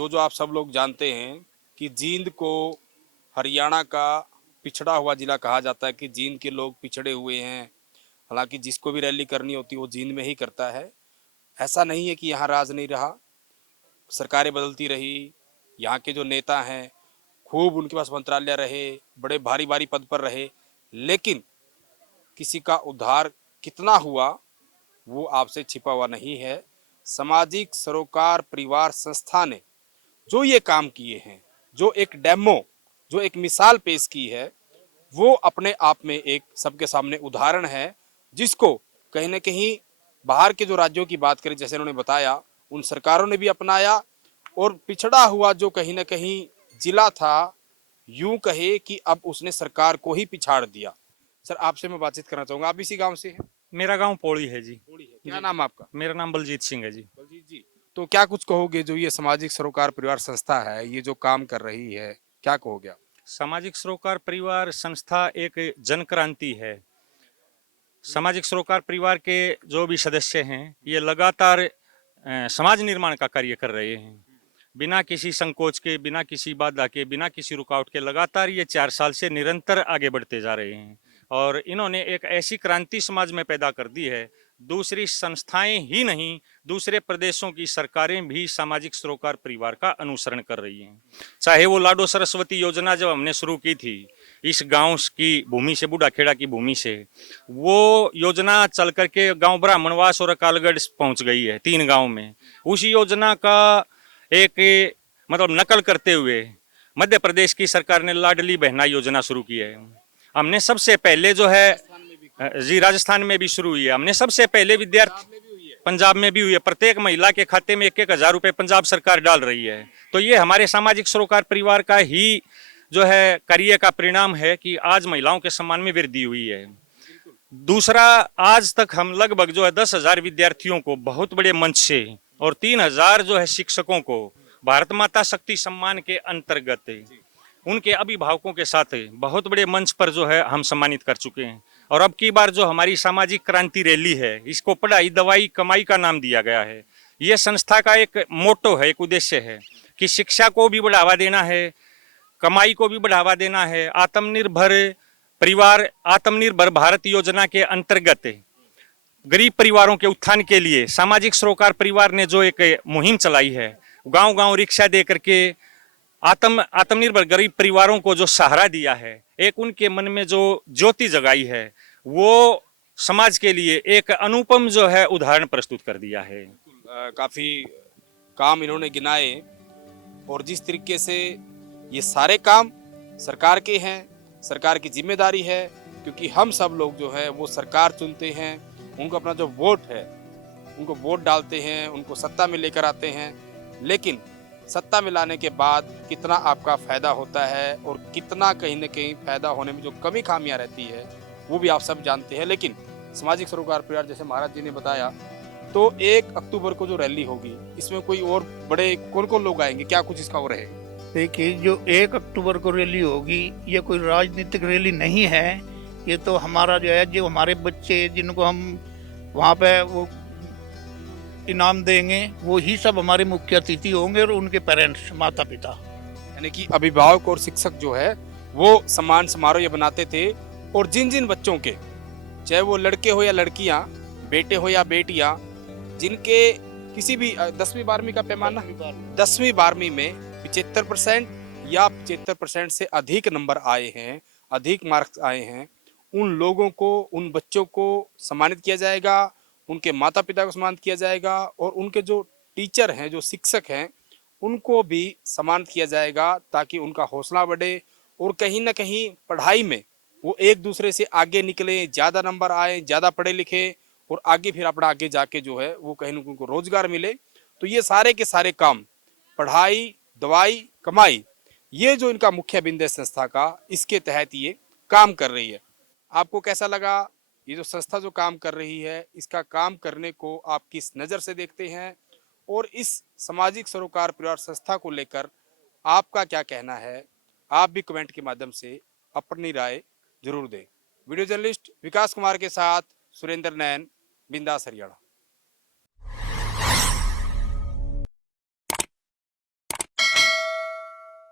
जो आप सब लोग जानते हैं कि जींद को हरियाणा का पिछड़ा हुआ जिला कहा जाता है, कि जींद के लोग पिछड़े हुए हैं। हालांकि जिसको भी रैली करनी होती है वो जींद में ही करता है। ऐसा नहीं है कि यहाँ राज नहीं रहा, सरकारें बदलती रही, यहाँ के जो नेता हैं खूब उनके पास मंत्रालय रहे, बड़े भारी भारी पद पर रहे, लेकिन किसी का उद्धार कितना हुआ वो आपसे छिपा हुआ नहीं है। सामाजिक सरोकार परिवार संस्था ने जो ये काम किए हैं, जो एक डेमो, जो एक मिसाल पेश की है, वो अपने आप में एक सबके सामने उदाहरण है, जिसको कहीं ना कहीं बाहर के जो राज्यों की बात करें, जैसे उन्होंने बताया, उन सरकारों ने भी अपनाया। और पिछड़ा हुआ जो कहीं ना कहीं जिला था, यूं कहे कि अब उसने सरकार को ही पिछाड़ दिया। सर, आपसे मैं बातचीत करना चाहूंगा, आप इसी गांव से हैं? मेरा गांव पौड़ी है जी। थोड़ी है। क्या जी, नाम है आपका? मेरा नाम बलजीत सिंह है जी। बलजीत जी, तो क्या कुछ कहोगे, जो ये सामाजिक सरोकार परिवार संस्था है, ये जो काम कर रही है, क्या कहोगे आप? सामाजिक सरोकार परिवार संस्था एक जन क्रांति है। सामाजिक सरोकार परिवार के जो भी सदस्य हैं ये लगातार समाज निर्माण का कार्य कर रहे हैं, बिना किसी संकोच के, बिना किसी बाधा के, बिना किसी रुकावट के लगातार ये 4 साल से निरंतर आगे बढ़ते जा रहे हैं। और इन्होंने एक ऐसी क्रांति समाज में पैदा कर दी है, दूसरी संस्थाएं ही नहीं, दूसरे प्रदेशों की सरकारें भी सामाजिक सरोकार परिवार का अनुसरण कर रही हैं। चाहे वो लाडो सरस्वती योजना जब हमने शुरू की थी इस गांव की भूमि से, बूढ़ाखेड़ा की भूमि से, वो योजना चल करके गांव ब्राह्मणवास और अकालगढ़ पहुंच गई है, 3 गांव में। उसी योजना का एक मतलब नकल करते हुए मध्य प्रदेश की सरकार ने लाडली बहना योजना शुरू की है। हमने सबसे पहले जो है जी, राजस्थान में भी शुरू हुई है। हमने सबसे पहले विद्यार्थी, पंजाब में भी हुई है, प्रत्येक महिला के खाते में 1-1 हज़ार रुपए पंजाब सरकार डाल रही है। तो ये हमारे सामाजिक सरोकार परिवार का ही जो है कार्य का परिणाम है कि आज महिलाओं के सम्मान में वृद्धि हुई है। दूसरा, आज तक हम लगभग जो है 10,000 विद्यार्थियों को बहुत बड़े मंच से और 3,000 जो है शिक्षकों को भारत माता शक्ति सम्मान के अंतर्गत उनके अभिभावकों के साथ बहुत बड़े मंच पर जो है हम सम्मानित कर चुके हैं। और अब की बार जो हमारी सामाजिक क्रांति रैली है, इसको पढ़ाई दवाई कमाई का नाम दिया गया है। ये संस्था का एक मोटो है, एक उद्देश्य है कि शिक्षा को भी बढ़ावा देना है, कमाई को भी बढ़ावा देना है। आत्मनिर्भर परिवार, आत्मनिर्भर भारत योजना के अंतर्गत गरीब परिवारों के उत्थान के लिए सामाजिक सरोकार परिवार ने जो एक मुहिम चलाई है, गांव गांव रिक्शा दे करके आत्मनिर्भर गरीब परिवारों को जो सहारा दिया है, एक उनके मन में जो ज्योति जगाई है, वो समाज के लिए एक अनुपम जो है उदाहरण प्रस्तुत कर दिया है। काफी काम इन्होंने गिनाए, और जिस तरीके से ये सारे काम सरकार के हैं, सरकार की जिम्मेदारी है, क्योंकि हम सब लोग जो है वो सरकार चुनते हैं, उनको अपना जो वोट है उनको वोट डालते हैं, उनको सत्ता में लेकर आते हैं। लेकिन सत्ता में लाने के बाद कितना आपका फायदा होता है और कितना कहीं ना कहीं फायदा होने में जो कमी खामियां रहती है वो भी आप सब जानते हैं। लेकिन सामाजिक सरोकार परिवार, जैसे महाराज जी ने बताया, तो 1 अक्टूबर को जो रैली होगी, इसमें कोई और बड़े कौन कौन लोग आएंगे, क्या कुछ इसका वो रहेगा? देखिए, जो 1 अक्टूबर को रैली होगी, ये कोई राजनीतिक रैली नहीं है। ये तो हमारा जो है, जो हमारे बच्चे जिनको हम वहाँ पे वो इनाम देंगे, वो ही सब हमारे मुख्य अतिथि होंगे, और उनके पेरेंट्स, माता पिता। यानी कि अभिभावक और शिक्षक जो है वो सम्मान समारोह ये बनाते थे। और जिन जिन बच्चों के, चाहे वो लड़के हो या लड़कियां, बेटे हो या बेटियां, जिनके किसी भी 10वीं 12वीं का पैमाना, 10वीं 12वीं में 75% या 75% से अधिक नंबर आए हैं, अधिक मार्क्स आए हैं, उन लोगों को, उन बच्चों को सम्मानित किया जाएगा, उनके माता पिता को सम्मानित किया जाएगा, और उनके जो टीचर हैं, जो शिक्षक हैं, उनको भी सम्मानित किया जाएगा, ताकि उनका हौसला बढ़े और कहीं ना कहीं पढ़ाई में वो एक दूसरे से आगे निकले, ज़्यादा नंबर आए, ज़्यादा पढ़े लिखे, और आगे फिर अपना आगे जाके जो है वो कहीं ना कहीं उनको रोजगार मिले। तो ये सारे के सारे काम, पढ़ाई दवाई कमाई, ये जो इनका मुख्य बिंदु है संस्था का, इसके तहत ये काम कर रही है। आपको कैसा लगा ये जो संस्था जो काम कर रही है, इसका काम करने को आप किस नज़र से देखते हैं, और इस सामाजिक सरोकार परिवार संस्था को लेकर आपका क्या कहना है? आप भी कमेंट के माध्यम से अपनी राय जरूर दें। वीडियो जर्नलिस्ट विकास कुमार के साथ सुरेंद्र नैन, बिंदास हरियाणा।